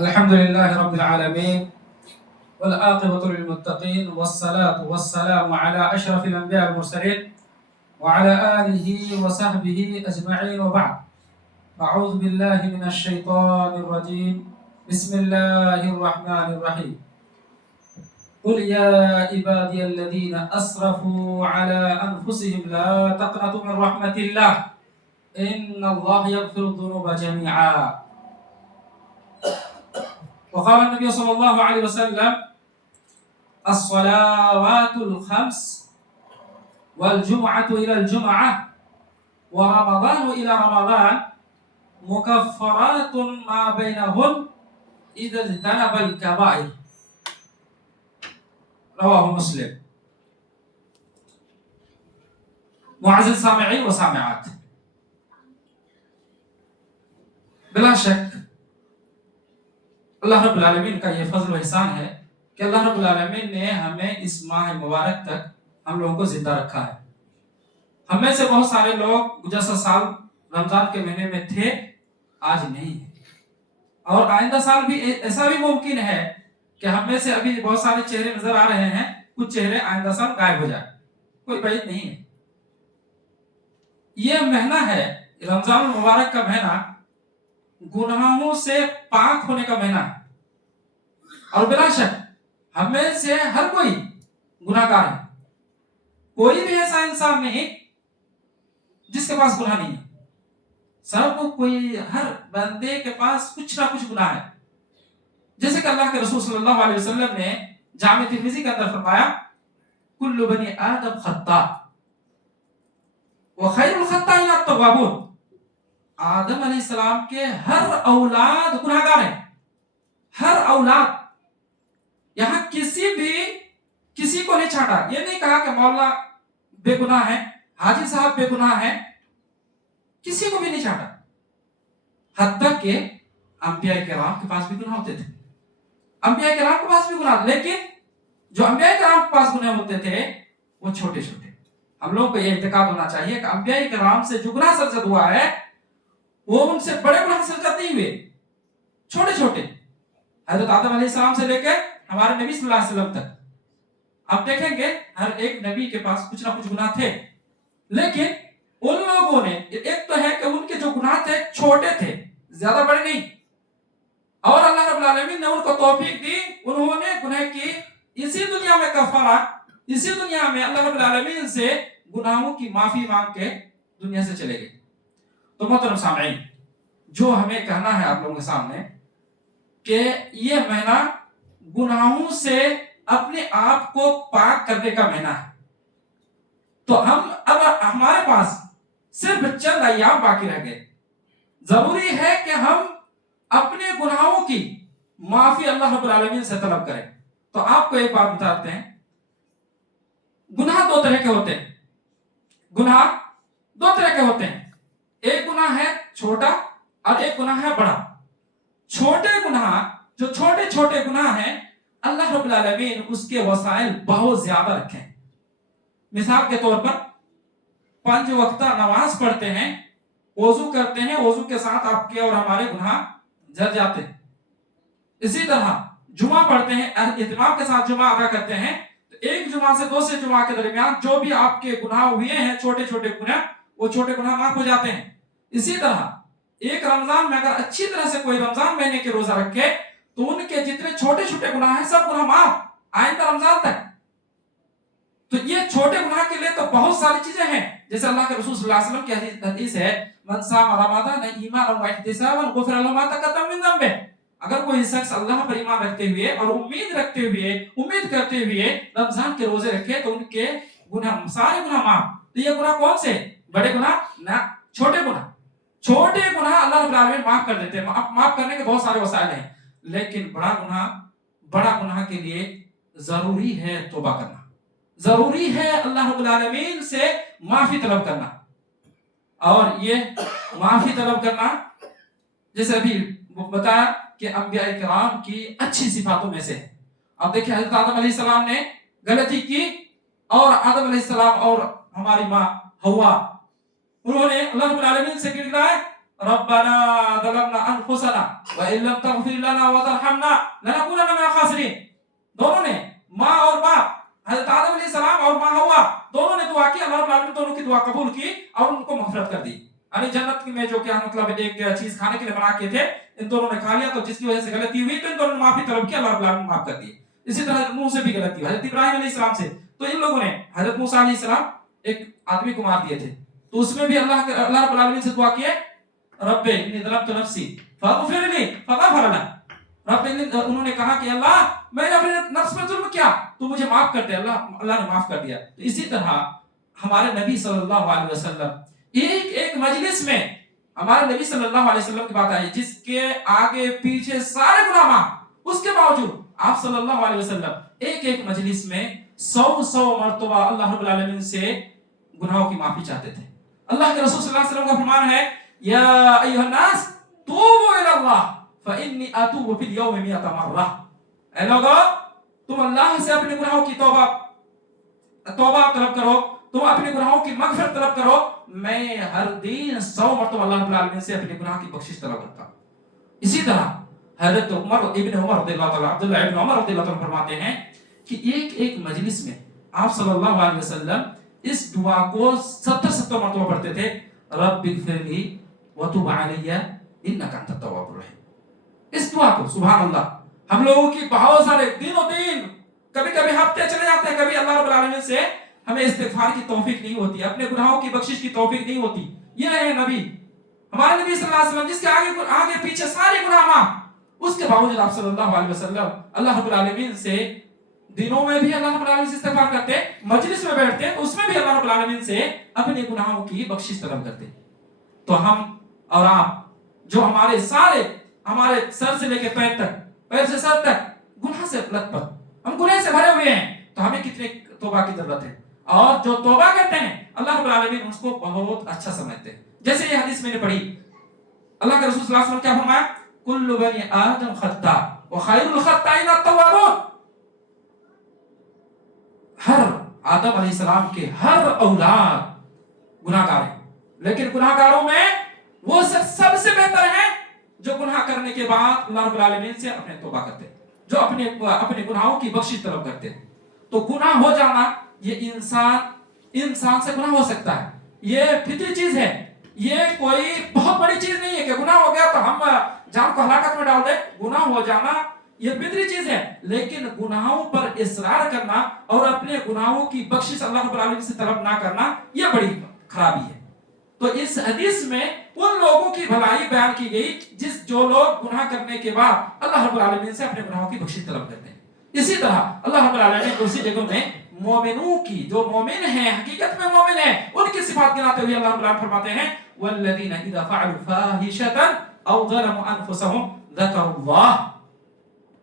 الحمد لله رب العالمين والعاقبة للمتقين والصلاة والسلام على أشرف الأنبياء والمرسلين وعلى آله وصحبه أجمعين وبعد. أعوذ بالله من الشيطان الرجيم. بسم الله الرحمن الرحيم. قل يا عبادي الذين أسرفوا على أنفسهم لا تقنطوا من رحمة الله إن الله يغفر الذنوب جميعا. وقال النبي صلى الله عليه وسلم الصلوات الخمس والجمعة إلى الجمعة ورمضان إلى رمضان مكفرات ما بينهن إذا اجتنب الكبائر. رواه مسلم. معزز سامعین و سامعات، بلا شک اللہ رب العالمین کا یہ فضل و احسان ہے کہ اللہ رب العالمین نے ہمیں اس ماہ مبارک تک ہم لوگوں کو زندہ رکھا ہے. ہم میں سے بہت سارے لوگ گزشتہ سال رمضان کے مہینے میں تھے، آج نہیں ہے، اور آئندہ سال بھی ایسا بھی ممکن ہے کہ ہم میں سے ابھی بہت سارے چہرے نظر آ رہے ہیں، کچھ چہرے آئندہ سال غائب ہو جائے، کوئی بعید نہیں ہے. یہ مہینہ ہے رمضان المبارک کا مہینہ، گناہوں سے پاک ہونے کا مہینہ ہے، اور بلا شک ہم میں سے ہر کوئی گناہگار ہے. کوئی بھی ایسا انسان نہیں جس کے پاس گناہ نہیں ہے. سب کو کوئی ہر بندے کے پاس کچھ نہ کچھ گناہ ہے. جیسے کہ اللہ کے رسول صلی اللہ علیہ وسلم نے جامع ترمذی کے اندر فرمایا کل بنی آدم خطاء وخیر الخطائین التوابون. آدم علیہ السلام کے ہر اولاد گناہگار ہیں، ہر اولاد. یہاں کسی کو نہیں چھاٹا. یہ نہیں کہا کہ مولا بے گناہ ہے، حاجی صاحب بے گناہ ہے، کسی کو بھی نہیں چھاٹا. حتیٰ کہ انبیاء کرام کے پاس بھی گناہ ہوتے تھے، انبیاء کرام کے پاس بھی گناہ، لیکن جو انبیاء کرام کے پاس گناہ ہوتے تھے وہ چھوٹے چھوٹے. ہم لوگوں کو یہ اعتقاد ہونا چاہیے کہ انبیاء کرام سے جو گناہ سرزد ہوا ہے وہ ان سے بڑے گناہ سرزد نہیں ہوئے، چھوٹے چھوٹے. حضرت آدم علیہ السلام سے لے کے ہمارے نبی صلی اللہ علیہ وسلم تک آپ دیکھیں گے ہر ایک نبی کے پاس کچھ نہ کچھ گناہ تھے، لیکن ان لوگوں نے ایک تو ہے کہ ان کے جو گناہ تھے چھوٹے تھے، زیادہ بڑے نہیں، اور اللہ رب العالمین نے ان کو توفیق دی، انہوں نے گناہ کی اسی دنیا میں کفارہ، اسی دنیا میں اللہ رب العالمین سے گناہوں کی معافی مانگ کے دنیا سے چلے گئے. تو محترم سامعین، جو ہمیں کہنا ہے آپ لوگوں کے سامنے کہ یہ مہینہ گناہوں سے اپنے آپ کو پاک کرنے کا مہینہ ہے. تو اب ہمارے پاس صرف چند ایام باقی رہ گئے. ضروری ہے کہ ہم اپنے گناہوں کی معافی اللہ رب العالمین سے طلب کریں. تو آپ کو ایک بات بتاتے ہیں، گناہ دو طرح کے ہوتے ہیں. گناہ دو طرح کے ہوتے ہیں، ایک گناہ ہے چھوٹا اور ایک گناہ ہے بڑا. چھوٹے گناہ، جو چھوٹے چھوٹے گناہ ہیں، اللہ رب العالمین اس کے وسائل بہت زیادہ رکھے ہیں. مثال کے طور پر 5 وقتہ نماز پڑھتے ہیں، وضو کرتے ہیں، وضو کے ساتھ آپ کے اور ہمارے گناہ جھڑ جاتے ہیں. اسی طرح جمعہ پڑھتے ہیں، اہتمام کے ساتھ جمعہ ادا کرتے ہیں، تو ایک جمعہ سے دوسرے جمعہ کے درمیان جو بھی آپ کے گناہ ہوئے ہیں چھوٹے چھوٹے گناہ، وہ چھوٹے گناہ معاف ہو جاتے ہیں. اسی طرح ایک رمضان میں اگر اچھی طرح سے کوئی رمضان مہینے کے روزہ رکھے تو ان کے جتنے چھوٹے چھوٹے گناہ ہیں سب گناہ معاف آئندہ رمضان تک. تو یہ چھوٹے گناہ کے لیے تو بہت ساری چیزیں ہیں، جیسے اللہ کے رسول صلی اللہ علیہ وسلم کی حدیث ہے من صام رمضان ایمانا واحتسابا غفر له ما تقدم من ذنبه. اگر کوئی شخص اللہ پر ایمان رکھتے ہوئے اور امید کرتے ہوئے رمضان کے روزے رکھے تو ان کے گناہ سارے گناہ معاف. تو یہ گناہ کون سے؟ بڑے گناہ نہ، چھوٹے گناہ. چھوٹے گناہ اللہ رب العالمین معاف کر دیتے ہیں. معاف کرنے کے بہت سارے وسائل ہیں، لیکن بڑا گناہ کے لیے ضروری ہے توبہ کرنا، ضروری ہے اللہ رب العالمین سے معافی طلب کرنا. اور یہ معافی طلب کرنا جیسے ابھی بتایا کہ انبیاء کرام کی اچھی صفاتوں میں سے ہے. اب دیکھیں حضرت آدم علیہ السلام نے غلطی کی، اور آدم علیہ السلام اور ہماری ماں حوا، انہوں نے اللہ رب العالمین سے گڑگڑائے रब्बना ज़लमना अनफुसना व इन लम तगफिर लना व तरहमना लनकूनन्ना मिनल खासिरीन। दोनों ने, माँ और बाप, हजरत आदम अलैहिस्सलाम और माँ हव्वा, दोनों ने दुआ की, अल्लाह रब्बुल आलमीन दोनों की दुआ कबूल की और उनको मग़फ़िरत कर दी। यानी जन्नत में जो क्या मतलब एक चीज खाने के लिए बना के थे, इन दोनों ने खा लिया, तो जिसकी वजह से गलती हुई तो इन दोनों ने माफी तलब की, अल्लाह रब्बुल आलमीन माफ कर दी। इसी तरह नूह से भी गलती हुई, हजरत इब्राहिम अलैहिस्सलाम से, तो इन लोगों ने हजरत मूसा अलैहिस्सलाम एक आदमी को मार दिए थे, तो उसमें भी अल्लाह रब्बुल आलमीन से दुआ किए, रब्बे इन्नी ज़लमतु नफ्सी फ़ग़फ़िरली फ़ग़फ़र लह। रब्बे, उन्होंने कहा कि अल्लाह मैंने अपने नफ्स पर जुल्म किया, तो मुझे माफ कर दे। अल्लाह ने माफ कर दिया। तो इसी तरह हमारे नबी सल्लल्लाहु अलैहि वसल्लम एक एक मजलिस में, हमारे नबी सल्लल्लाहु अलैहि वसल्लम की बात आई जिसके आगे पीछे सारे गुनाह माफ, उसके बावजूद आप सल्लल्लाहु अलैहि वसल्लम एक एक मजलिस में 100 मर्तबा अल्लाह रब्बुल आलमीन से गुनाहों की माफी चाहते थे। अल्लाह के रसूल सल्लल्लाहु अलैहि वसल्लम का फरमान है, या अय्युहन्नास तूबू इलल्लाह फइन्नी अतूबु फिल यौमि मिअता मर्रा। ऐ लोगो, तुम अल्लाह से अपने गुनाहों की तौबा तलब करो, तुम अपने गुनाहों की मग़फ़िरत तलब करो। मैं हर दिन 100 मरतबा अल्लाह रब्बुल आलमीन से अपने गुनाह की बख्शिश तलब करता हूं। इसी तरह हज़रत उमर इब्न उमर रज़ियल्लाहु ताला, अब्दुल्लाह इब्न उमर रज़ियल्लाहु ताला फरमाते हैं कि एक एक मजलिस में आप सल्लल्लाहु अलैहि वसल्लम इस दुआ को 70 मरतबा पढ़ते थे, रब्बिग़फिरली व तुब अलैया इन्नका अंतत तव्वाबुर रहीम। इस दुआ को सुभान अल्लाह हम लोगों की बहुत सारे दिनों दिन, कभी कभी हफ्ते चले जाते हैं, कभी अल्लाह रब्बुल आलमीन से हमें इस्तिग़फ़ार की तौफीक नहीं होती, अपने गुनाहों की बख्शिश की तौफीक नहीं होती। ये है नबी, हमारे नबी सल्लल्लाहु अलैहि वसल्लम, जिसके आगे पीछे सारे गुनाह माफ, उसके बावजूद आप सल्लल्लाहु अलैहि वसल्लम अल्लाह रब्बुल आलमीन से दिनों में भी अल्लाह रब्बुल आलमीन से इस्तिग़फ़ार करते, मजलिस में बैठते तो उसमें भी अल्लाह रब्बुल आलमीन से अपने गुनाहों की बख्शिश तलब करते। तो हम और आप, जो हमारे सर से लेकर पैर तक, पैर से सर तक गुनाह से लथपथ, हम गुनाह से भरे हुए हैं, तो हमें कितने तौबा की जरूरत है। और जो तौबा करते हैं अल्लाह रब्बुल आलमीन उसको बहुत अच्छा समझते हैं। जैसे ये हदीस मैंने पढ़ी, अल्लाह के रसूल सल्लल्लाहु अलैहि वसल्लम क्या फरमाया, कुल्लु बनी आदम खत्ता व खैरुल खत्ताइन अत-तव्वाबून। हर आदम अलैहिस्सलाम के हर औलाद गुनाहगार है, लेकिन गुनाहगारों में वो सबसे बेहतर है जो गुनाह करने के बाद अल्लाह रब्बुल आलमीन से अपने तौबा करते हैं, जो अपने गुनाहों की बख्शिश तलब करते हैं। तो गुनाह हो जाना, ये इंसान से गुनाह हो सकता है, ये फितरी चीज है, ये कोई बहुत बड़ी चीज नहीं है कि गुनाह हो गया तो हम जान को हलाकत में डाल दे। गुनाह हो जाना ये फितरी चीज है, लेकिन गुनाहों पर इसरार करना और अपने गुनाहों की बख्शिश अल्लाह रब्बुल आलमीन से तलब ना करना, ये बड़ी खराबी है। तो इस हदीस में उन लोगों की भलाई बयान की गई जो लोग गुनाह करने के बाद अल्लाह रब्बुल आलमीन से अपने गुनाहों की बख्शिश तलब करते हैं। इसी तरह अल्लाह रब्बुल आलमीन दूसरी जगह में मोमिनों की, जो मोमिन हैं, हकीकत में मोमिन हैं, उनकी सिफात गिनाते हुए अल्लाह रब्बुल आलमीन फरमाते हैं, वल्लज़ीना इज़ा फ़अलू फ़ाहिशतन औ ज़लमू अनफुसहुम ज़करुल्लाह।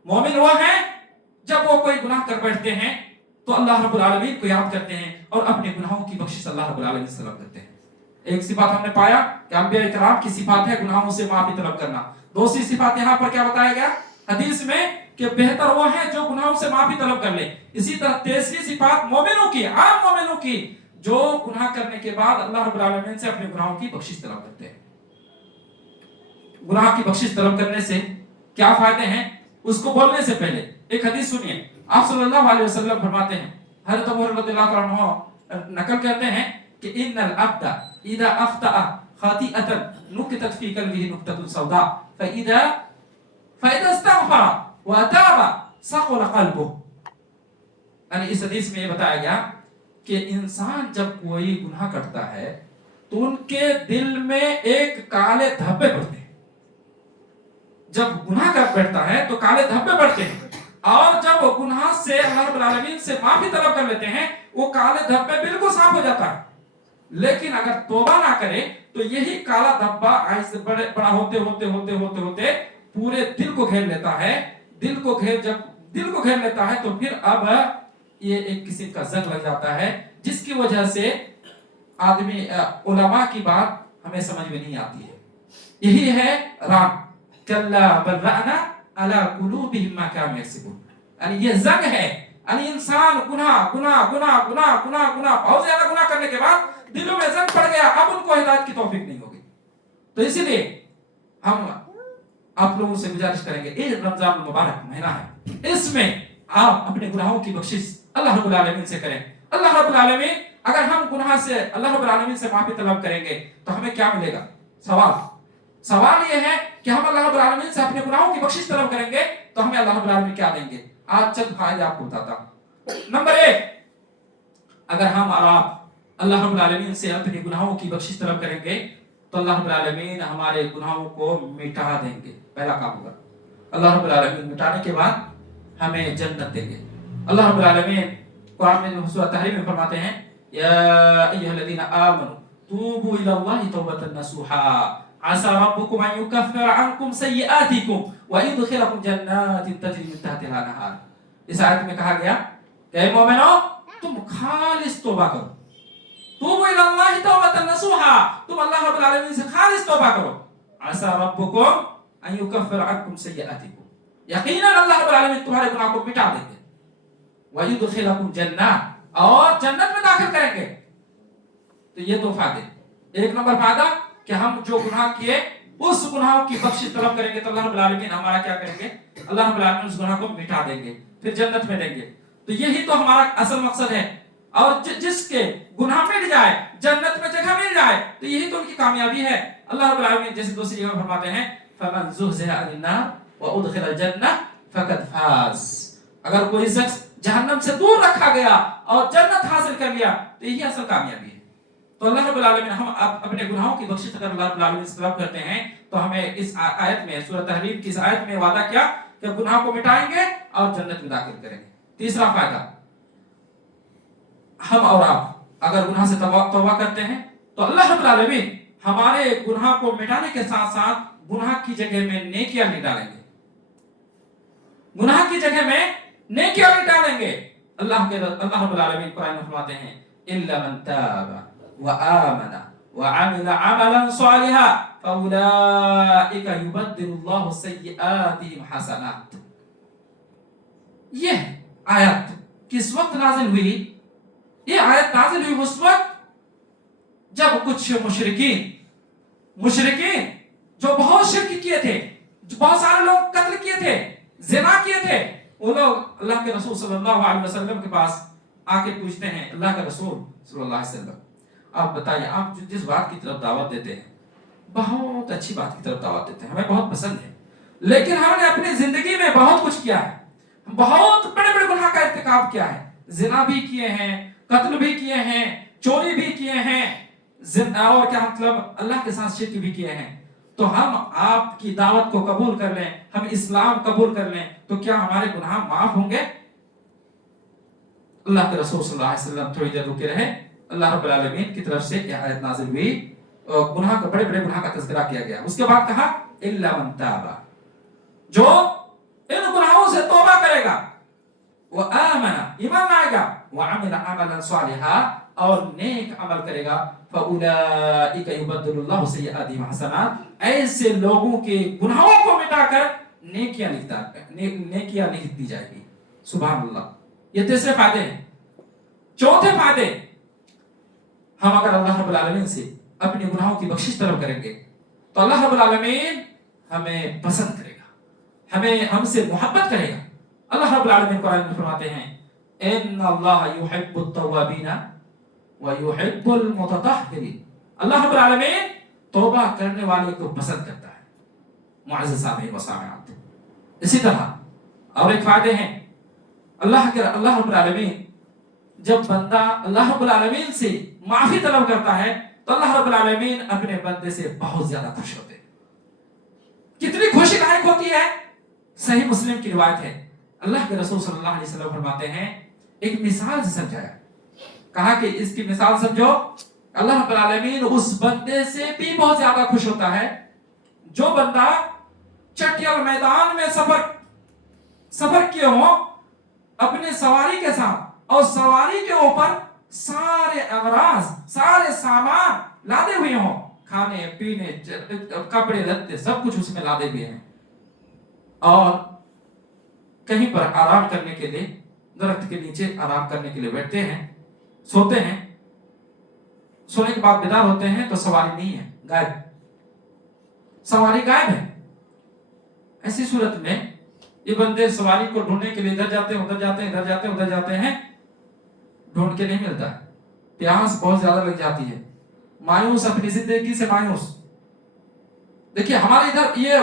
मोमिन वो हैं जब वो कोई गुनाह कर बैठते हैं तो अल्लाह रब्बुल आलमीन को याद करते हैं और अपने गुनाहों की बख्शिश अल्लाह रब्बुल आलमीन से तलब करते हैं। एक सिफात हमने पाया कि अंबिया इकराम की सिफात है गुनाहों से माफी तलब करना। दूसरी सिफात यहाँ पर क्या बताया गया हदीस में कि बेहतर वो है जो गुनाहों से माफी तलब कर ले। इसी तरह तीसरी सिफात मोमिनों की, आम मोमिनों की, जो गुनाह करने के बाद अल्लाह रब्बुल आलमीन से अपने गुनाहों की बख्शिश तलब करते हैं। गुनाह की बख्शिश तलब करने से क्या फायदे हैं, उसको बोलने से पहले एक हदीस सुनिए। आप सल्लल्लाहु अलैहि वसल्लम फरमाते हैं, हज़रत अबू हुरैरा रज़ियल्लाहु अन्हु नकल करते हैं कि इन्नल अब्दा इज़ा अख्तअ खातिअतन नुकितत फी क़ल्बिही नुक्ततुन सौदा फइज़ा इस्तग़फ़र व ताब सक़ुल क़ल्बुहु। यानी इस हदीस में ये बताया गया कि इंसान जब कोई गुनाह करता है तो उनके दिल में एक काले धब्बे पड़ते हैं। जब गुनाह कर बैठता है तो काले धब्बे पड़ते हैं, और जब गुनाह से अल्लाह रब्बुल आलमीन से माफी तलब कर लेते हैं वो काले धब्बे बिल्कुल साफ हो जाता है। लेकिन अगर तौबा ना करे तो यही काला धब्बा ऐसे बड़ा होते होते होते होते होते पूरे दिल को घेर लेता है। जब दिल को घेर लेता है तो फिर अब ये एक किस्म का जंग लग जाता है, जिसकी वजह से आदमी उलमा की बात हमें समझ में नहीं आती है। यही है राग कल्ला बल राना अला कुलूबिहिम मा कानू यक्सिबून। यानी ये जंग है, यानी इंसान गुनाह बहुत ज्यादा गुनाह करने के बाद दिलों में जंग पड़ गया, अब उनको हिदायत की तौफीक नहीं होगी। तो इसीलिए हम आप लोगों से गुजारिश करेंगे, ये रमजान मुबारक महीना है, इसमें आप अपने गुनाहों की बख्शिश अल्लाह रब्बुल आलमीन से करें। अल्लाह रब्बुल आलमीन, अगर हम गुनाह से अल्लाह रब्बुल आलमीन से माफी तलब करेंगे तो हमें क्या मिलेगा? सवाल ये है कि हम अल्लाह रब्बुल आलमीन से अपने गुनाहों की बख्शिश तलब करेंगे तो हमें अल्लाह रब्बुल आलमीन क्या देंगे? आज चंद फायदे आपको बताता हूं। नंबर 1, अगर हम और आप अल्लाह रब्बुल आलमीन से अपने गुनाहों की बख्शिश तलब करेंगे तो अल्लाह रब्बुल आलमीन हमारे गुनाहों को मिटा देंगे। पहला काम होगा, अल्लाह रब्बुल आलमीन मिटाने के बाद हमें जन्नत देंगे। अल्लाह रब्बुल आलमीन कुरान में सूरह तहरीम में फरमाते हैं, या अय्युहल्लज़ीना आमनू तूबू इलल्लाहि तौबतन नसूहा असा रब्बुकुम अन युकफ्फिरा अन्कुम सय्यिआतिकुम व युदखिलकुम जन्नातिन तजरी मिन तहतिहा अन-नहार। इस आयत में कहा गया कि ऐ मोमिनो, तुम खालिस तौबा करो, तूबू इलल्लाहि तौबतन नसूहा, तुम अल्लाह रब्बुल आलमीन से खालिस तौबा करो। असा रब्बुकुम अन युकफ्फिरा अन्कुम सय्यिआतिकुम, यकीनन अल्लाह रब्बुल आलमीन तुम्हारे गुनाह को मिटा देंगे। व युदखिलकुम जन्नत, और जन्नत में दाखिल करेंगे। तो ये दो फायदे। एक नंबर फायदा कि हम जो गुनाह किए उस गुनाहों की बख्शिश तलब करेंगे तो अल्लाह रब्बुल आलमीन हमारा क्या करेंगे? अल्लाह रब्बुल आलमीन उस गुनाह को मिटा देंगे, फिर जन्नत में देंगे। तो यही तो हमारा असल मकसद है। और जिसके गुनाह मिट जाए, जन्नत में जगह मिल जाए, तो यही तो उनकी कामयाबी है। अल्लाह रब्बुल आलमीन जैसे दूसरी जगह फरमाते हैं, फमन ज़ुहज़िहा अनिन नार व उदखिलल जन्नह फक़द फ़ाज़। अगर कोई शख्स जहन्नम से दूर रखा गया और जन्नत हासिल कर लिया तो यही असल कामयाबी है। तो अल्लाह रब्बुल आलमीन, हम अपने गुनाहों की बख्शिश अगर अल्लाह रब्बुल आलमीन से तलब करते हैं तो हमें इस आयत में, सूरह तहरीम की इस आयत में वादा किया कि गुनाह को मिटाएंगे और जन्नत में दाखिल करेंगे। तीसरा फायदा, हम और आप अगर गुनाह से तौबा करते हैं तो अल्लाह रब्बुल आलमीन हमारे गुनाह को मिटाने के साथ साथ गुनाह की जगह में नेकियां भी डालेंगे। गुनाह की जगह में नेकियां भी डालेंगे। अल्लाह रब्बुल आलमीन कुरान में फरमाते हैं, इल्ला मन ताबा व आमना व अमिला अमलन सालिहा फउलाइका युबद्दिलुल्लाहु सय्यिआतिहिम हसनात। यह आयत किस वक्त नाजिल हुई? ये आयत नाजिल हुई उस वक्त जब कुछ मुशरिकीन जो बहुत शिर्क किए थे, जो बहुत सारे लोग कत्ल किए थे, ज़िना किए थे, वो लोग अल्लाह के रसूल सल्लल्लाहु अलैहि वसल्लम के पास आके पूछते हैं, अल्लाह के रसूल सल्लल्लाहु अलैहि वसल्लम, आप बताइए, आप जिस बात की तरफ दावत देते हैं, बहुत अच्छी बात की तरफ दावत देते हैं, हमें बहुत पसंद है, लेकिन हमने अपनी जिंदगी में बहुत कुछ किया है, बहुत बड़े बड़े गुनाह का इर्तिकाब किया है, जिना भी किए हैं, कत्ल भी किए हैं, चोरी भी किए हैं, और क्या मतलब अल्लाह के साथ शिर्क भी किए हैं। तो हम आपकी दावत को कबूल कर लें, हम इस्लाम कबूल कर लें, तो क्या हमारे गुनाह माफ होंगे? अल्लाह के रसूल सल्लल्लाहु अलैहि वसल्लम थोड़ी देर रुके रहे। अल्लाह रब्बुल आलमीन की तरफ से यह आयत नाज़िल हुई, गुनाह का, बड़े बड़े गुनाह का तज़किरा किया गया। उसके बाद कहा, इल्ला मन ताबा, जो इन गुनाहों से तौबा करेगा, वो आमना, ईमान लाएगा, वो अमिला अमलन सालिहा, और नेक अमल करेगा, फउलाइका युबद्दिलुल्लाहु सय्यिआतिहिम हसनात, ऐसे लोगों के गुनाहों को मिटाकर नेकियां लिख दी जाएगी। सुभान अल्लाह। ये तीसरे फायदे हैं। चौथे फायदे, हम अगर अल्लाह रब्बुल आलमीन से अपने गुनाहों की बख्शिश तलब करेंगे तो अल्लाह रब्बुल आलमीन हमें पसंद करेगा, हमसे मोहब्बत करेगा। अल्लाह रब्बुल आलमीन कुरान में फरमाते हैं, इन्नल्लाह युहिब्बुत तव्वाबीना व युहिब्बुल मुततahhiरीन। अल्लाह रब्बुल आलमीन तौबा करने वाले को पसंद करता है। मुअज़्ज़ज़ सामीईन व सामिआत। इसी तरह और एक फायदे हैं, अल्लाह रब्बुल आलमीन, जब बंदा अल्लाह रब्बुल आलमीन से माफी तलब करता है तो अल्लाह रब्बुल आलमीन अपने बंदे से बहुत ज्यादा खुश होते हैं। कितनी खुशी लायक होती है? सही मुस्लिम की रिवायत है, अल्लाह के रसूल सल्लल्लाहु अलैहि वसल्लम फरमाते हैं, एक मिसाल से समझाया, कहा कि इसकी मिसाल समझो, अल्लाह रब्बुल आलमीन उस बंदे से भी बहुत ज्यादा खुश होता है जो बंदा चटियल मैदान में सफर किए हो अपने सवारी के साथ, और सवारी के ऊपर सारे अगराज, सारे सामान लादे हुए हो, खाने पीने, कपड़े लत्ते सब कुछ उसमें लादे हुए हैं, और कहीं पर आराम करने के लिए, दरख्त के नीचे आराम करने के लिए बैठते हैं, सोते हैं, सोने के बाद बेदार होते हैं तो सवारी नहीं है, गायब। सवारी गायब है। ऐसी सूरत में ये बंदे सवारी को ढूंढने के लिए इधर जाते हैं, उधर जाते हैं, इधर जाते हैं, उधर जाते हैं, ढूंढ के नहीं मिलता है। प्यास बहुत ज्यादा लग जाती है, मायूस, अपनी जिंदगी से मायूस। देखिए हमारे इधर ये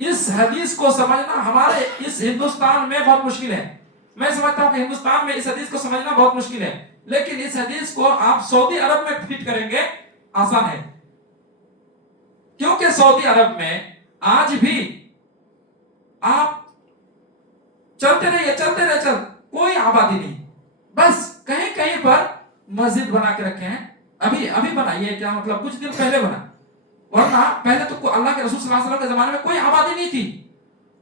इस हदीस को समझना हमारे इस हिंदुस्तान में बहुत मुश्किल है। मैं समझता हूं कि हिंदुस्तान में इस हदीस को समझना बहुत मुश्किल है, लेकिन इस हदीस को आप सऊदी अरब में फिट करेंगे, आसान है। क्योंकि सऊदी अरब में आज भी आप चलते रहिए, कोई आबादी नहीं, बस कहीं कहीं पर मस्जिद बना के रखे हैं। अभी बनाइए, क्या मतलब कुछ दिन पहले बना, वरना पहले तो अल्लाह के रसूल सल्लल्लाहु अलैहि वसल्लम के जमाने में कोई आबादी नहीं थी।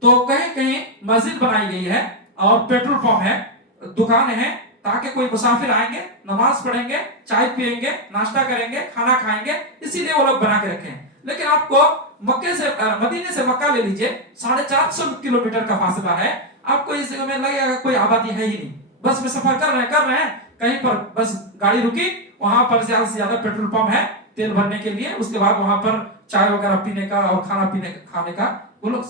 तो कहीं कहीं मस्जिद बनाई गई है और पेट्रोल पंप है, दुकानें हैं, ताकि कोई मुसाफिर आएंगे, नमाज पढ़ेंगे, चाय पिएंगे, नाश्ता करेंगे, खाना खाएंगे, इसीलिए वो लोग बना के रखे हैं। लेकिन आपको मदीने से मक्का ले लीजिए, 450 किलोमीटर का फासला है, आपको इस जगह में लगेगा कोई आबादी है ही नहीं। बस में सफर कर रहे हैं, कहीं पर बस गाड़ी रुकी, वहां पर ज्यादा से ज्यादा पेट्रोल पंप है तेल भरने के लिए, उसके बाद वहां पर चाय वगैरह पीने का और खाने का वो लोग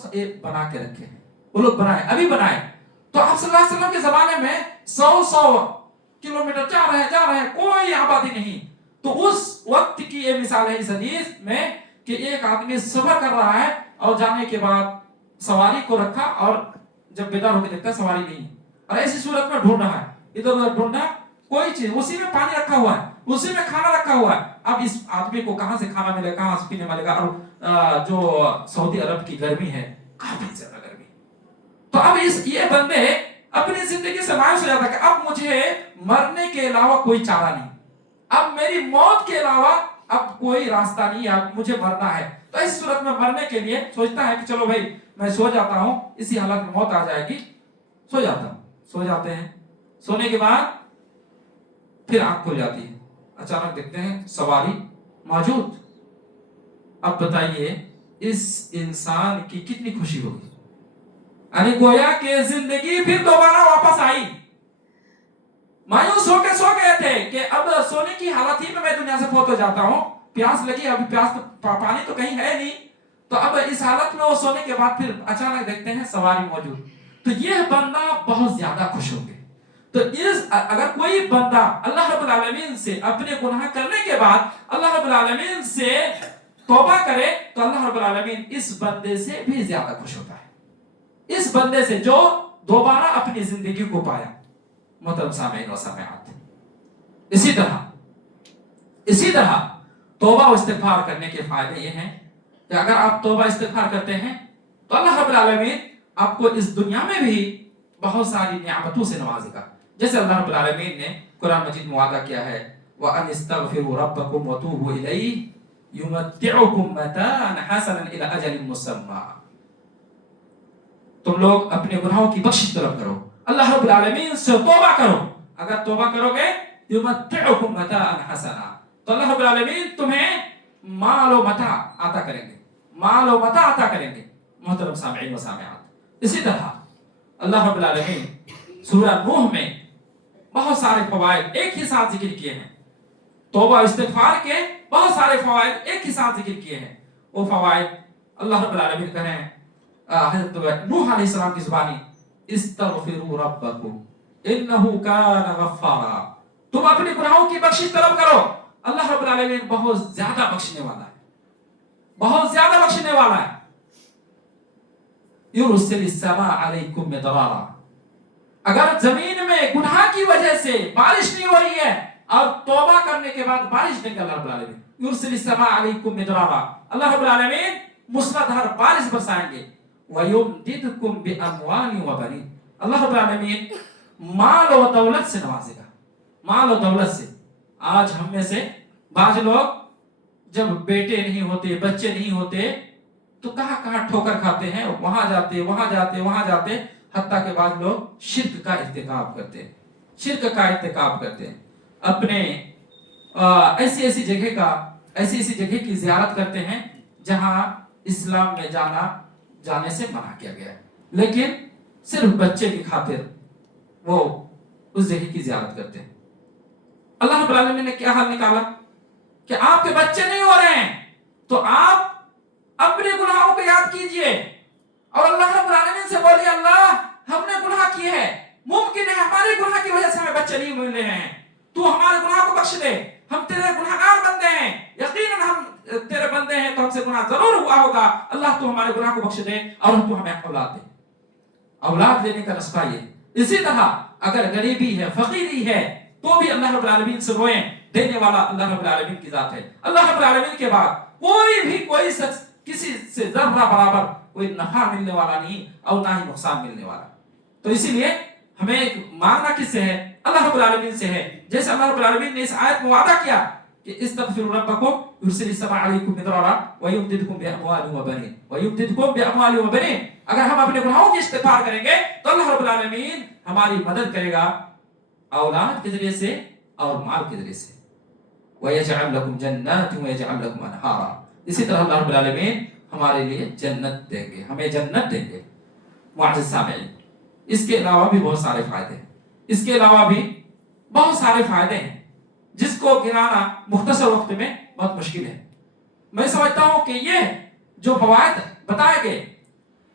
बना के रखे हैं। वो लोग अभी बनाए। तो आप सल्लल्लाहु अलैहि वसल्लम के जमाने में 100 किलोमीटर जा रहे हैं, कोई आबादी नहीं। तो उस वक्त की ये मिसाल है इस हदीस में कि एक आदमी सफर कर रहा है और जाने के बाद सवारी को रखा और जब बेदार होकर देखता है सवारी नहीं, और ऐसी सूरत में ढूंढ रहा है, इधर उधर ढूंढना, कोई चीज, उसी में पानी रखा हुआ है, उसी में खाना रखा हुआ है। अब इस आदमी को कहां से खाना मिलेगा, कहां से पीने मिलेगा? और जो सऊदी अरब की गर्मी है, काफी ज्यादा गर्मी। तो अब ये बंदे अपनी जिंदगी से मायूस हो जाता है कि अब मुझे मरने के अलावा कोई चारा नहीं, अब मेरी मौत के अलावा अब कोई रास्ता नहीं, अब मुझे मरना है। तो इस सूरत में मरने के लिए सोचता है कि चलो भाई मैं सो जाता हूं, इसी हालत में मौत आ जाएगी, सो जाते हैं। सोने के बाद फिर आंख खुल जाती है, अचानक देखते हैं सवारी मौजूद। अब बताइए इस इंसान की कितनी खुशी होगी, यानी गोया कि जिंदगी फिर दोबारा वापस आई। मायूस होकर सो गए थे कि अब सोने की हालत ही में मैं दुनिया से फौत हो जाता हूं, प्यास लगी, अभी पानी तो कहीं है नहीं। तो अब इस हालत में वो सोने के बाद फिर अचानक देखते हैं सवारी मौजूद। तो यह बंदा बहुत ज्यादा खुश हो गए। तो अगर कोई बंदा अल्लाह रब्बुल आलमीन से अपने गुनाह करने के बाद अल्लाह रब्बुल आलमीन से तौबा करे, तो अल्लाह रब्बुल आलमीन इस बंदे से भी ज्यादा खुश होता है, इस बंदे से जो दोबारा अपनी जिंदगी को पाया। मोहतरम सामीन व सामिआत, इसी तरह तौबा और इस्तिगफार करने के फायदे ये हैं कि अगर आप तौबा इस्तिगफार करते हैं तो अल्लाह रब्बुल आलमीन आपको इस दुनिया में भी बहुत सारी नियामतों से नवाजेगा। जैसे अल्लाह रब्बुल आलमीन ने कुरान मजीद में वादा किया है, व अनिस्तगफिरु रब्बकुम व तूबू इलैहि युमत्तिउकुम मताअन हसनन इला अजलिन मुसम्मा। तुम लोग अपने गुनाहों की बख्शिश तलब करो, अल्लाह रब्बुल आलमीन से तौबा करो। अगर तौबा करोगे युमत्तिउकुम मताअन हसना, तो अल्लाह रब्बुल आलमीन तुम्हें माल व मता अता करेंगे। मोहतरम सामीन व सामिआत, इसी तरह अल्लाह रब्बुल आलमीन सूरह नूह में बहुत सारे फवाइद एक ही साथ जिक्र किए हैं। तौबा इस्तिगफार के बहुत सारे फवाइद एक ही साथ जिक्र किए हैं। वो फवाइद अल्लाह रब्बुल आलमीन कह रहे हैं हज़रत नूह अलैहिस्सलाम की जुबानी, इस्तगफिरू रब्बकुम इन्नहु कान गफ्फारा। तुम अपने गुनाहों की बख्शिश तलब करो, अल्लाह रब्बुल आलमीन बहुत ज्यादा बख्शने वाला है। युरसिलिस समा अलैकुम मिदरारा। अगर जमीन में गुनाह की वजह से बारिश नहीं हो रही है और तौबा करने के बाद बारिश देंगे अल्लाह रब्बुल आलमीन, युरसिलिस समा अलैकुम मिदरारा, अल्लाह रब्बुल आलमीन मूसलाधार बारिश बरसाएंगे। व युमदिदकुम बिअमवालिन व बनीन, अल्लाह रब्बुल आलमीन माल और दौलत से नवाजेगा, माल और दौलत से। आज हम में से बाज लोग जब बेटे नहीं होते, बच्चे नहीं होते, तो कहां कहां ठोकर खाते हैं, वहां जाते, हत्ता के बाद लोग शिर्क का इर्तिकाब करते हैं, अपने ऐसी जगह की जियारत करते हैं जहां इस्लाम में जाने से मना किया गया है, लेकिन सिर्फ बच्चे की खातिर वो उस जगह की जियारत करते हैं। अल्लाह रब्बुल आलमीन ने क्या हाल निकाला कि आपके बच्चे नहीं हो रहे हैं, तो आप अपने गुनाहों को याद कीजिए और अल्लाह रब्बुल आलमीन से बोलिए, अल्लाह हमने गुनाह किए हैं, मुमकिन है हमारे गुनाह की वजह से हमें बच्चे नहीं मिल रहे हैं, तू हमारे गुनाह को बख्श दे, हम तेरे गुनाहगार बंदे हैं, यकीनन हम तेरे बंदे हैं, तो हमसे गुनाह जरूर हुआ होगा, अल्लाह तू हमारे गुनाह को बख्श दे और तू हमें औलाद दे। औलाद लेने का रास्ता ये। इसी तरह अगर गरीबी है, फकीरी है, तो भी अल्लाह रब्बुल आलमीन से रोएं, देने वाला अल्लाह रब्बुल आलमीन की जात है। अल्लाह रब्बुल आलमीन के बाद कोई शख्स किसी से जर्रा बराबर कोई नफा मिलने वाला नहीं और ना ही नुकसान मिलने वाला। तो इसीलिए हमें मांगना किससे है? अल्लाह रब्बुल आलमीन से है। जैसे अल्लाह रब्बुल आलमीन ने इस आयत में वादा किया कि इस्तगफिरू रब्बकुम युरसिलिस समा अलैकुम मिदरारा व युमदिदकुम बिअमवालिन व बनीन व युमदिदकुम बिअमवालिन व बनीन। अगर हम अपने गुनाहों की इस्तिगफार करेंगे तो अल्लाह रब्बुल आलमीन हमारी मदद करेगा औलाद के जरिए से और माल के जरिए से। व यजअल लकुम जन्नातिन व यजअल लकुम अनहारा। इसी तरह अल्लाह रब्बुल आलमीन हमारे लिए जन्नत देंगे, हमें जन्नत देंगे। मुअज़्ज़िज़ सामिईन, इसके अलावा भी बहुत सारे फायदे हैं, इसके अलावा भी बहुत सारे फायदे हैं जिसको गिनाना मुख्तसर वक्त में बहुत मुश्किल है। मैं समझता हूं कि ये जो फवायद बताए गए,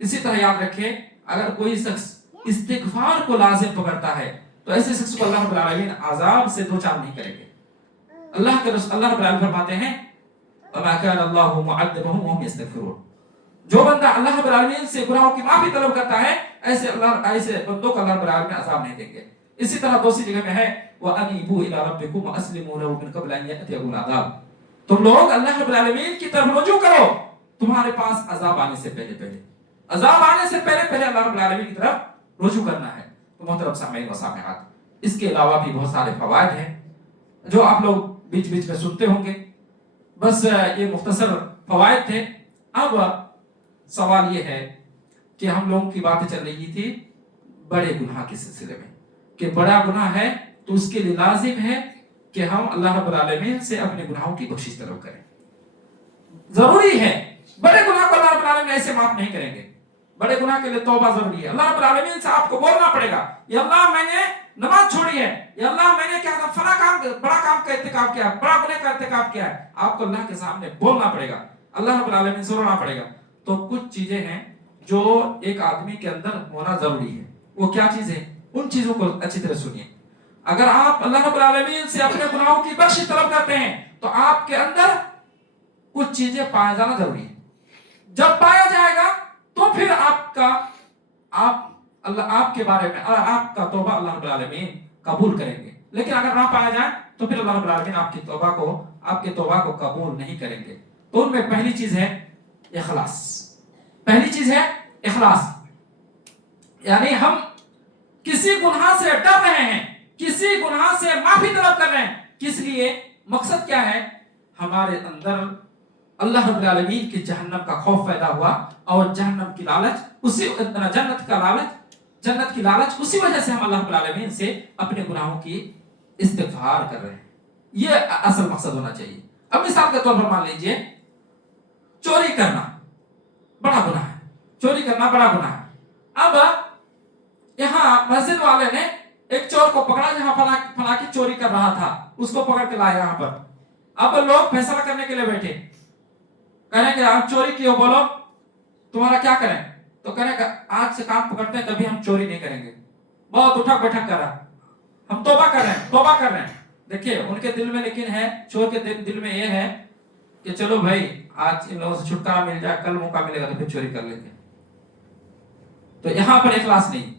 इसी तरह याद रखें, अगर कोई शख्स इस्तिगफार को लाजिम पकड़ता है तो ऐसे शख्स को अल्लाह रब्बुल आलमीन अजाब से दो चार नहीं करेंगे। अल्लाह रब्बुल आलमीन फरमाते हैं, वमा काना अल्लाहु मुअद्दिबहुम व हुम यस्तगफिरून। जो बंदा अल्लाह रब्बुल आलमीन से गुनाहों की माफी तलब करता है, ऐसे बंदों को अल्लाह रब्बुल आलमीन अजाब नहीं देंगे। इसी तरह दूसरी जगह में है, व अनीबू इला रब्बिकुम व अस्लिमू लहू मिन क़ब्ल अन यअतियकुम अज़ाब। तुम लोग अल्लाह रब्बुल आलमीन की तरफ रुजू करो, तुम्हारे पास अजाब आने से पहले अजाब आने से पहले अल्लाह रब्बुल आलमीन की तरफ रुजू करना है। तो मोहतरम सामीन व सामिआत, इसके अलावा भी बहुत सारे फवायद हैं जो आप लोग बीच बीच में सुनते होंगे। बस ये मुख्तसर फवायद थे। अब सवाल ये है कि हम लोगों की बातें चल रही थी बड़े गुनाह के सिलसिले में, कि बड़ा गुनाह है तो उसके लिए लाजिम है कि हम अल्लाह रब्बुल आलमीन से अपने गुनाहों की बख्शिश तलब करें। जरूरी है, बड़े गुनाह को अल्लाह रब्बुल आलमीन ऐसे माफ नहीं करेंगे। बड़े गुनाह के लिए तौबा जरूरी है। अल्लाह रब्बुल आलमीन से आपको बोलना पड़ेगा, या अल्लाह मैंने नमाज छोड़ी है, या अल्लाह मैंने क्या फला काम, बड़ा काम का इर्तिकाब किया, बड़ा गुनाह का इर्तिकाब किया है। आपको अल्लाह के सामने बोलना पड़ेगा, अल्लाह रब्बुल आलमीन से रोना पड़ेगा। तो कुछ चीजें हैं जो एक आदमी के अंदर होना जरूरी है। वो क्या चीज है? उन चीजों को अच्छी तरह सुनिए। अगर आप अल्लाह रब्बुल आलमीन से अपने गुनाहों की बख्शिश तलब करते हैं तो आपके अंदर कुछ चीजें पाया जाना जरूरी है। जब पाया जाएगा तो फिर आपके बारे में आपका तौबा अल्लाह रब्बुल आलमीन कबूल करेंगे। लेकिन अगर ना पाया जाए तो फिर अल्लाह रब्बुल आलमीन आपके तौबा को कबूल नहीं करेंगे। तो उनमें पहली चीज है इखलास। पहली चीज है इखलास, यानी हम किसी गुनाह से डर रहे हैं, किसी गुनाह से माफी तलब कर रहे हैं। किस लिए? मकसद क्या है? हमारे अंदर अल्लाह रब्बुल आलमीन की जहन्नम का खौफ पैदा हुआ और जहन्नम की लालच, उसी जन्नत की लालच, उसी वजह से हम अल्लाह रब्बुल आलमीन से अपने गुनाहों की इस्तिगफार कर रहे हैं। ये असल मकसद होना चाहिए। अब मिसाल के तौर पर मान लीजिए चोरी करना बड़ा गुनाह है, चोरी करना बड़ा गुनाह है। अब यहाँ मस्जिद वाले ने एक चोर को पकड़ा जहां फला की चोरी कर रहा था, उसको पकड़ के लाया यहाँ पर। अब लोग फैसला करने के लिए बैठे, कहेंगे आप चोरी किए हो, बोलो तुम्हारा क्या करें? तो कहेंगे आज से काम पकड़ते हैं, कभी हम चोरी नहीं करेंगे। बहुत उठक बैठक कर रहा, हम तौबा कर रहे हैं। देखिए उनके दिल में लेकिन है, चोर के दिल में ये है कि चलो भाई आज इन लोगों से छुटकारा मिल जाए, कल मौका मिलेगा तो फिर चोरी कर लेंगे। तो यहाँ पर इखलास नहीं।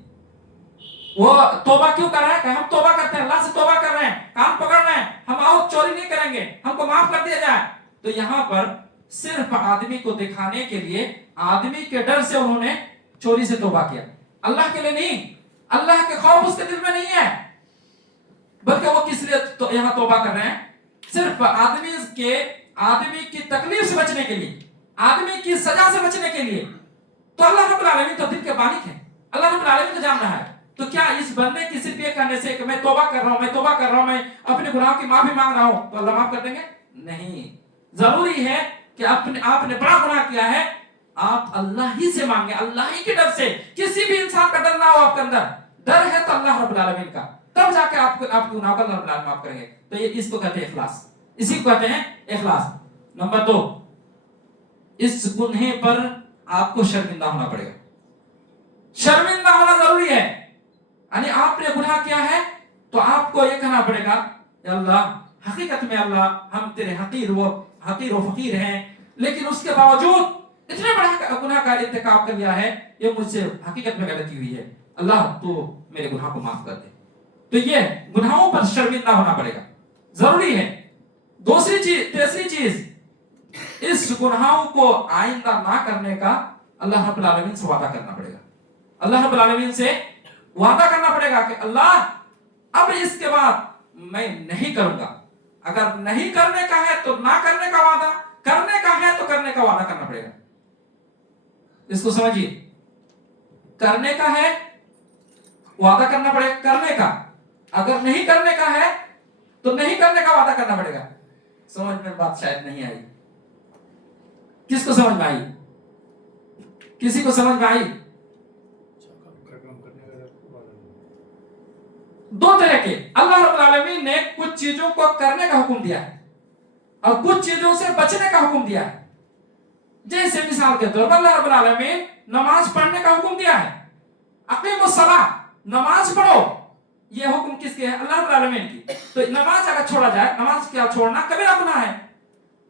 वो तौबा क्यों कर रहा है? हम तौबा करते हैं, अल्लाह से तौबा कर रहे हैं, काम पकड़ रहे हैं, हम और चोरी नहीं करेंगे, हमको माफ कर दिया जाए। तो यहाँ पर सिर्फ आदमी को दिखाने के लिए, आदमी के डर से उन्होंने चोरी से तौबा किया, अल्लाह के लिए नहीं। अल्लाह के खौफ उसके दिल में नहीं है, बल्कि वो किस लिए तो यहाँ तौबा कर रहे हैं? सिर्फ आदमी की तकलीफ से बचने के लिए, आदमी की सजा से बचने के लिए। तो अल्लाह रब्बुल आलमीन तो दिल के मालिक है, अल्लाह रब्बुल आलमीन तो जान रहा है। तो क्या इस बंदे की सिर्फ ये करने से कि मैं तौबा कर रहा हूं, मैं अपने गुनाहों की माफी मांग रहा हूं, तो अल्लाह माफ कर देंगे? नहीं। जरूरी है कि आपने बड़ा गुनाह किया है, आप अल्लाह ही से मांगे, अल्लाह ही के डर से। किसी भी इंसान का डर ना हो आपके अंदर, डर है तो अल्लाह रब्बुल आलमीन का, तब जाके आपके गुनाह को अल्लाह रब्बुल आलमीन माफ करेंगे। तो ये इसको कहते हैं इखलास, इसी को कहते हैं इखलास। नंबर 2, इस गुन्हे पर आपको शर्मिंदा होना पड़ेगा। शर्मिंदा होना जरूरी है। यानी आपने गुनाह किया है तो आपको ये कहना पड़ेगा, अल्लाह हकीकत में अल्लाह हम तेरे हकीर व फकीर हैं, लेकिन उसके बावजूद इतने बड़ा गुनाह का इर्तिकाब कर लिया है, ये मुझसे हकीकत में गलती हुई है, अल्लाह तो मेरे गुनाह को माफ कर दे। तो ये गुनाहों पर शर्मिंदा होना पड़ेगा, जरूरी है। दूसरी चीज, तीसरी चीज, इस गुनाहों को आइंदा ना करने का अल्लाह रब्बुल आलमीन से वादा करना पड़ेगा। अल्लाह रब्बुल आलमीन से वादा करना पड़ेगा कि अल्लाह अब इसके बाद मैं नहीं करूंगा। अगर नहीं करने का है तो ना करने का वादा, करने का है तो करने का वादा करना पड़ेगा। इसको समझिए, करने का है वादा करना पड़ेगा करने का, अगर नहीं करने का है तो नहीं करने का वादा करना पड़ेगा। समझ में बात शायद नहीं आई। किसको समझ में आई? किसी को समझ में आई? दो तरह के अल्लाह रब्बुल आलमीन ने कुछ चीजों को करने का हुक्म दिया है और कुछ चीजों से बचने का हुक्म दिया है। जैसे मिसाल के तौर पर अल्लाह रब्बुल आलमीन नमाज पढ़ने का हुक्म दिया है, अक़ीमुस्सलाह, नमाज पढ़ो। ये हुक्म किसके है? अल्लाह रब्बुल आलमीन की। तो नमाज अगर छोड़ा जाए, नमाज क्या छोड़ना कबीरा गुनाह है,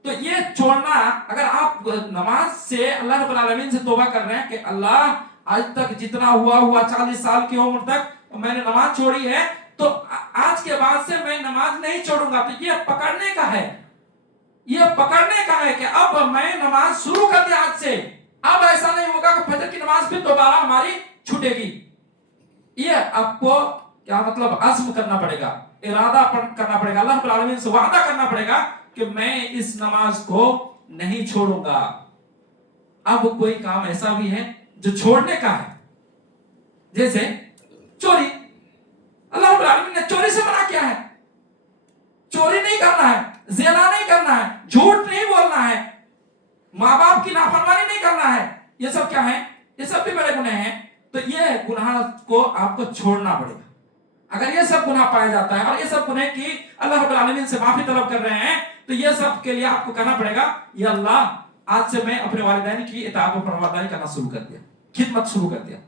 तो ये छोड़ना, अगर आप नमाज से अल्लाह रब्बुल आलमीन से तौबा कर रहे हैं कि अल्लाह आज तक जितना हुआ 40 साल की उम्र तक मैंने नमाज छोड़ी है, तो आज के बाद से मैं नमाज नहीं छोड़ूंगा, तो ये पकड़ने का है, ये पकड़ने का है कि अब मैं नमाज शुरू कर दिया आज से, अब ऐसा नहीं होगा कि फजर की नमाज फिर दोबारा हमारी छूटेगी। ये आपको क्या मतलब अज़्म करना पड़ेगा, इरादा करना पड़ेगा, अल्लाह रब्बुल आलमीन से वादा करना पड़ेगा कि मैं इस नमाज को नहीं छोड़ूंगा। अब कोई काम ऐसा भी है जो छोड़ने का है, जैसे चोरी। अल्लाह रब्बुल आलमीन ने चोरी से मना किया है, चोरी नहीं करना है, ज़िना नहीं करना है, झूठ नहीं बोलना है, माँ बाप की नाफरमानी नहीं करना है। ये सब क्या है? ये सब भी बड़े गुनाह हैं। तो ये गुनाह को आपको छोड़ना पड़ेगा। अगर ये सब गुनाह पाया जाता है और ये सब गुनाह की अल्लाह रब्बुल आलमीन से माफी तलब कर रहे हैं, तो ये सब के लिए आपको कहना पड़ेगा, या अल्लाह आज से मैं अपने वालिदैन की इताअत और फरमाबरदारी करना शुरू कर दिया, खिदमत शुरू कर दिया।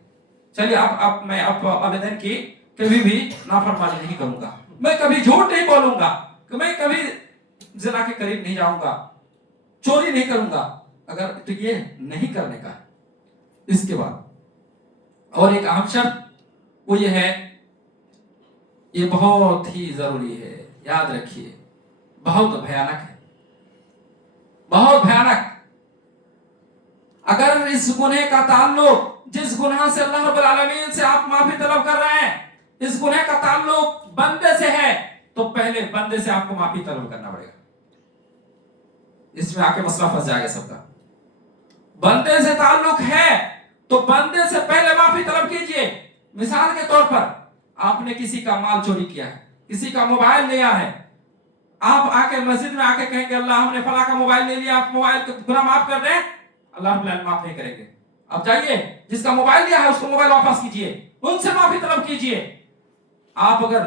चलिए अब मैं वालिदैन की कभी भी नाफरमानी नहीं करूंगा, मैं कभी झूठ नहीं बोलूंगा, मैं कभी ज़िना के करीब नहीं जाऊंगा, चोरी नहीं करूंगा। अगर तो ये नहीं करने का है। इसके बाद और एक अहम शर्त वो ये है, ये बहुत ही जरूरी है, याद रखिए, बहुत भयानक है, बहुत भयानक। अगर इस गुनाह का ताल्लुक, जिस गुनाह से अल्लाह रब्बुल आलमीन से आप माफी तलब कर रहे हैं, इस गुनाह का ताल्लुक बंदे से है, तो पहले बंदे से आपको माफी तलब करना पड़ेगा। इसमें आके मसला फंस जाएगा सबका। बंदे से ताल्लुक है तो बंदे से पहले माफी तलब कीजिए। मिसाल के तौर पर आपने किसी का माल चोरी किया है, किसी का मोबाइल लिया है, आप आके मस्जिद में आके कहेंगे अल्लाह हमने फला का मोबाइल ले लिया, आप मोबाइल का गुनाह माफ कर दें, अल्लाह माफ नहीं करेंगे। अब जाइए, जिसका मोबाइल लिया है उसको मोबाइल वापस कीजिए, उनसे माफी तलब कीजिए। आप अगर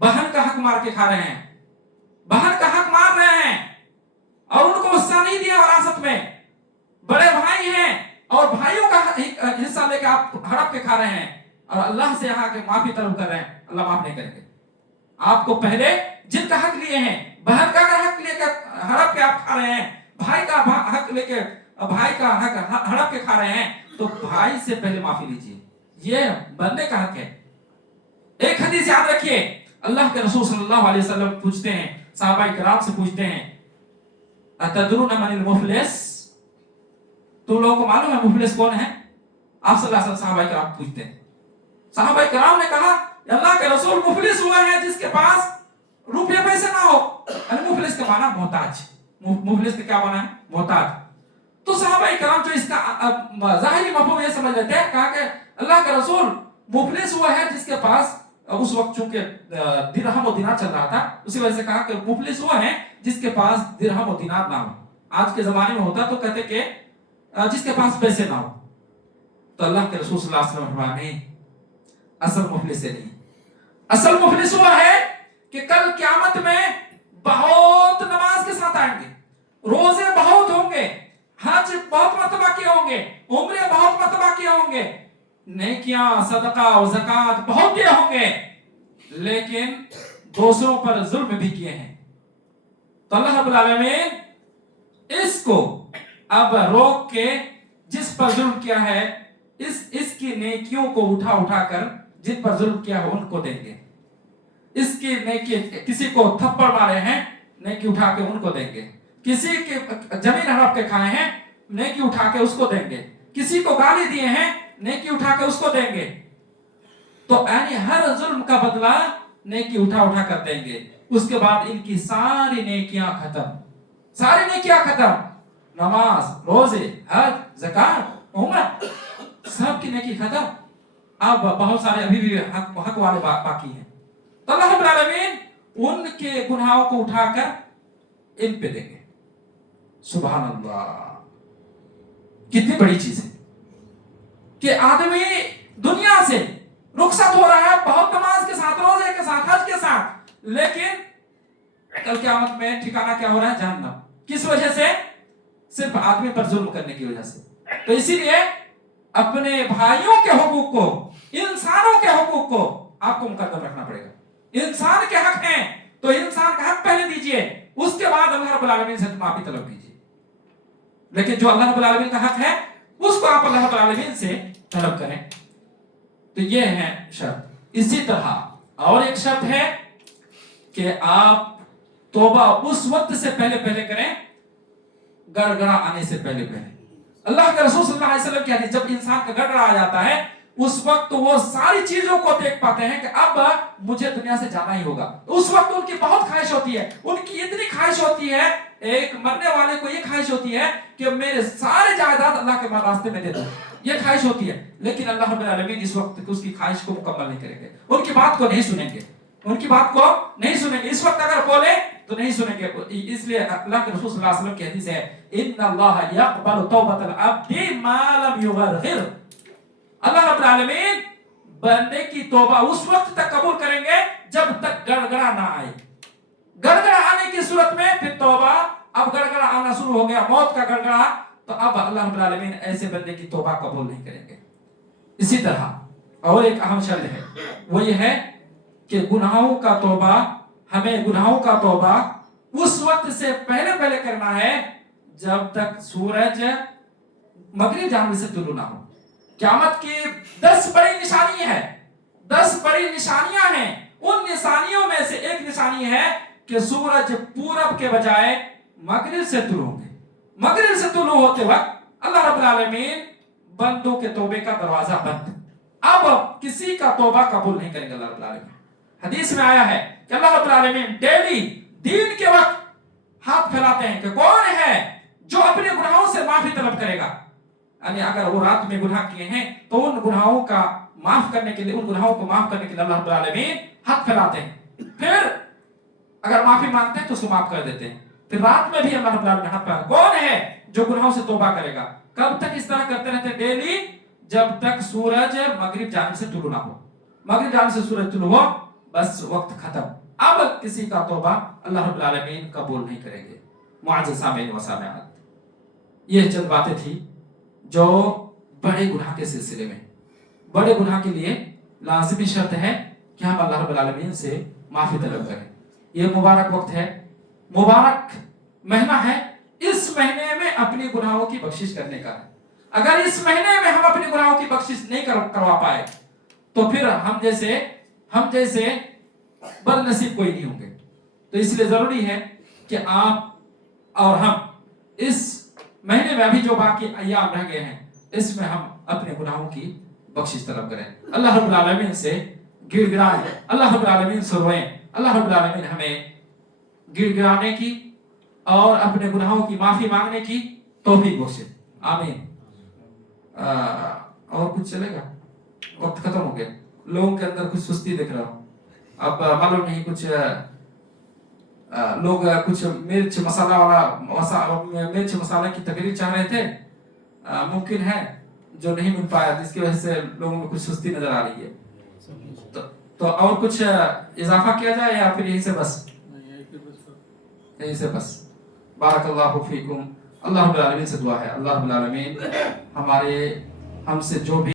बहन का हक मार के खा रहे हैं, बहन का हक मार रहे हैं और उनको हिस्सा नहीं दिया विरासत में, बड़े भाई हैं और भाइयों का हिस्सा लेकर आप हड़प के खा रहे हैं और अल्लाह से यहाँ के माफी तलब कर रहे हैं, अल्लाह माफ नहीं करेंगे। आपको पहले जिनका हक लिए हैं, बहन का अगर हक लेकर हड़प के आप खा रहे हैं, भाई का हक लेके भाई का हक हड़प के खा रहे हैं, तो भाई से पहले माफी लीजिए, ये बंदे का हक है। एक हदीस याद रखिए, अल्लाह के रसूल सल्लल्लाहु अलैहि वसल्लम पूछते हैं, सहाबा किराम से पूछते हैं, अतदरुना मनिल मुफलिस, तुम लोगों को मालूम है मुफलिस कौन है? आप सल्लल्लाहु अलैहि वसल्लम सहाबा किराम पूछते हैं। सहाबा किराम ने कहा, अल्लाह के रसूल, मुफलिस हुआ है जिसके पास रुपये पैसे ना हो। अरे मुफलिस का माना मोहताज, मुफलिस का क्या माना है? मोहताज। तो सहाबा किराम जो इसका ज़ाहिरी मफ़हूम ये समझ लेते हैं, कहा कि अल्लाह के रसूल, मुफलिस हुआ है जिसके पास, उस वक्त चूंकि दिरहम और दिनार चल रहा था, उसी वजह से कहा कि मुफलिस हुआ है जिसके पास दिरहम और दिनार ना हो। आज के जमाने में होता तो कहते कि जिसके पास पैसे ना हो। तो अल्लाह के रसूल सल्लल्लाहु अलैहि वसल्लम फरमाया, नहीं, असल मुफलिस से नहीं, असल मुफलिस हुआ है कि कल क़यामत में बहुत नमाज के साथ आएंगे, रोजे बहुत होंगे, नेकियां, सदका और ज़कात बहुत दिए होंगे, लेकिन दूसरों पर जुल्म भी किए हैं। तो अल्लाह रब्बुल आलमीन इसको अब रोक के जिस पर जुल्म किया है इसकी नेकियों को उठा उठा कर जिन पर जुल्म किया है उनको देंगे। इसकी नेकी, किसी को थप्पड़ मारे हैं नेकी उठा के उनको देंगे, किसी के जमीन हड़प के खाए हैं नेकी उठा के उसको देंगे, किसी को गाली दिए हैं नेकी उठा के उसको देंगे। तो यानी हर जुल्म का बदला नेकी उठा उठा कर देंगे। उसके बाद इनकी सारी नेकियां खत्म, सारी नेकियां खत्म, नमाज, रोजे, हज, ज़कात, उम्रा, सबकी नेकी खत्म। अब बहुत सारे अभी भी हक वाले बाकी हैं। तो अल्लाह रब्बुल आलमीन उनके गुनाहों को उठाकर इन पे देंगे। सुभान अल्लाह, कितनी बड़ी चीज है कि आदमी दुनिया से रुखसत हो रहा है बहुत नमाज के साथ, रोजे के साथ, हज के साथ, लेकिन कल क़यामत में ठिकाना क्या हो रहा है? जहन्नम। किस वजह से? सिर्फ आदमी पर जुल्म करने की वजह से। तो इसीलिए अपने भाइयों के हुकूक को, इंसानों के हुकूक को आपको मुकद्दम रखना पड़ेगा। इंसान के हक हैं तो इंसान का हक पहले दीजिए, उसके बाद अल्लाह रब्बुल आलमीन से माफी तलब कीजिए। लेकिन जो अल्लाह रब्बुल आलमीन का हक है उसको आप अल्लाह रब्बुल आलमीन से तलब करें। तो ये है शर्त। इसी तरह और एक शर्त है कि आप तौबा उस वक्त से पहले पहले करें, गड़गड़ा आने से पहले पहले। अल्लाह के रसूल सल्लल्लाहु अलैहि वसल्लम की हदीस, जब इंसान का गड़गड़ा आ जाता है उस वक्त वो सारी चीजों को देख पाते हैं कि अब मुझे दुनिया से जाना ही होगा। उस वक्त उनकी बहुत ख्वाहिश होती है, उनकी इतनी ख्वाहिश होती है, एक मरने वाले को ये ख्वाहिश होती है कि मेरे सारे जायदाद अल्लाह के रास्ते में दे दो, ये ख्वाहिश होती है। लेकिन अल्लाह रब्बुल आलमीन इस वक्त उसकी ख्वाहिश को मुकम्मल नहीं करेंगे, उनकी बात को नहीं सुनेंगे, उनकी बात को नहीं सुनेंगे। इस वक्त अगर बोले तो नहीं सुनेंगे। इसलिए अल्लाह के रसूल सल्लल्लाहु अलैहि वसल्लम की हदीस है, इन्नल्लाह यक़बलु तौबतल अब्दी मा लम युग़रग़िर। अल्लाह रब्बुल आलमीन बंदे की तौबा उस वक्त तक कबूल करेंगे जब तक गड़गड़ा ना आए। गड़गड़ा आने की सूरत में फिर तौबा, अब गड़गड़ा आना शुरू हो गया, मौत का गड़गड़ा, तो अब अल्लाह रब्बुल आलमीन ऐसे बंदे की तौबा कबूल नहीं करेंगे। इसी तरह और एक अहम शर्त है, वो ये है कि गुनाहों का तौबा, हमें गुनाहों का तौबा उस वक्त से पहले पहले करना है जब तक सूरज मगरिब जाने से तुलू ना हो। क़यामत की 10 बड़ी निशानी है, 10 बड़ी निशानियां हैं। उन निशानियों में से एक निशानी है कि सूरज पूरब के बजाय मगरिब से तुलू होंगे। मगरिब से तुलू होते वक्त अल्लाह रब्बुल आलमीन बंदों के तौबे का दरवाजा बंद, अब किसी का तौबा कबूल नहीं करेंगे अल्लाह रब्बुल आलमीन। हदीस में आया है कि अल्लाह रब्बुल आलमीन डेली दिन के वक्त हाथ फैलाते हैं कि कौन है जो अपने गुनाहों से माफी तलब करेगा। यानी अगर वो रात में गुनाह किए हैं तो उन गुनाहों का माफ करने के लिए, उन गुनाहों को माफ करने के लिए अल्लाह रब्बुल आलमीन हाथ फैलाते हैं। फिर अगर माफी मांगते हैं तो उसको माफ कर देते हैं। फिर रात में भी अल्लाह रब्बुल आलमीन हाथ फैलाते, कौन है जो गुनाहों से तौबा करेगा। कब तक इस तरह करते रहते? डेली, जब तक सूरज मगरिब जाने से तुलू ना हो। मगरिब जाने से सूरज तुलू हो, बस वक्त खत्म। अब किसी का तौबा अल्लाह रब्बुल आलमीन कबूल नहीं करेंगे। मुअज़्ज़िज़ सामीन व सामिआत, ये चंद बातें थी जो बड़े गुनाह के सिलसिले में। बड़े गुनाह के लिए लाजिमी शर्त है कि हम अल्लाह रब्बुल आलमीन से माफी तलब करें। ये मुबारक वक्त है, मुबारक महीना है, इस महीने में अपनी गुनाहों की बख्शिश करने का है। अगर इस महीने में हम अपनी गुनाहों की बख्शिश नहीं करवा पाए तो फिर हम जैसे बदनसीब कोई नहीं होंगे। तो इसलिए जरूरी है कि आप और हम इस महीने में अभी जो बाकी अय्याम रह गए हैं इसमें हम अपने गुनाहों की बख्शिश तलब करें, अल्लाह रब्बुल आलमीन से गिड़गिड़ाएं, अल्लाह रब्बुल आलमीन से रोएं। अल्लाह रब्बुल आलमीन हमें गिड़गिड़ाने की और अपने गुनाहों की माफी मांगने की तौफीक बख्शे, आमीन। और कुछ चलेगा? वक्त खत्म हो गया, लोगों के अंदर कुछ सुस्ती देख रहा हूँ। अब मालूम नहीं, कुछ लोग कुछ मिर्च मसाला की तकरीर चाह रहे थे, मुमकिन है जो नहीं मिल पाया, जिसकी वजह से लोगों में कुछ सुस्ती नजर आ रही है। तो और कुछ इजाफा किया जाए या फिर यहीं से बस? यहीं से बस। बारकल्लाहु फीकुम। अल्लाह रब्बुल आलमीन से दुआ है, अल्लाह रब्बुल आलमीन हमसे जो भी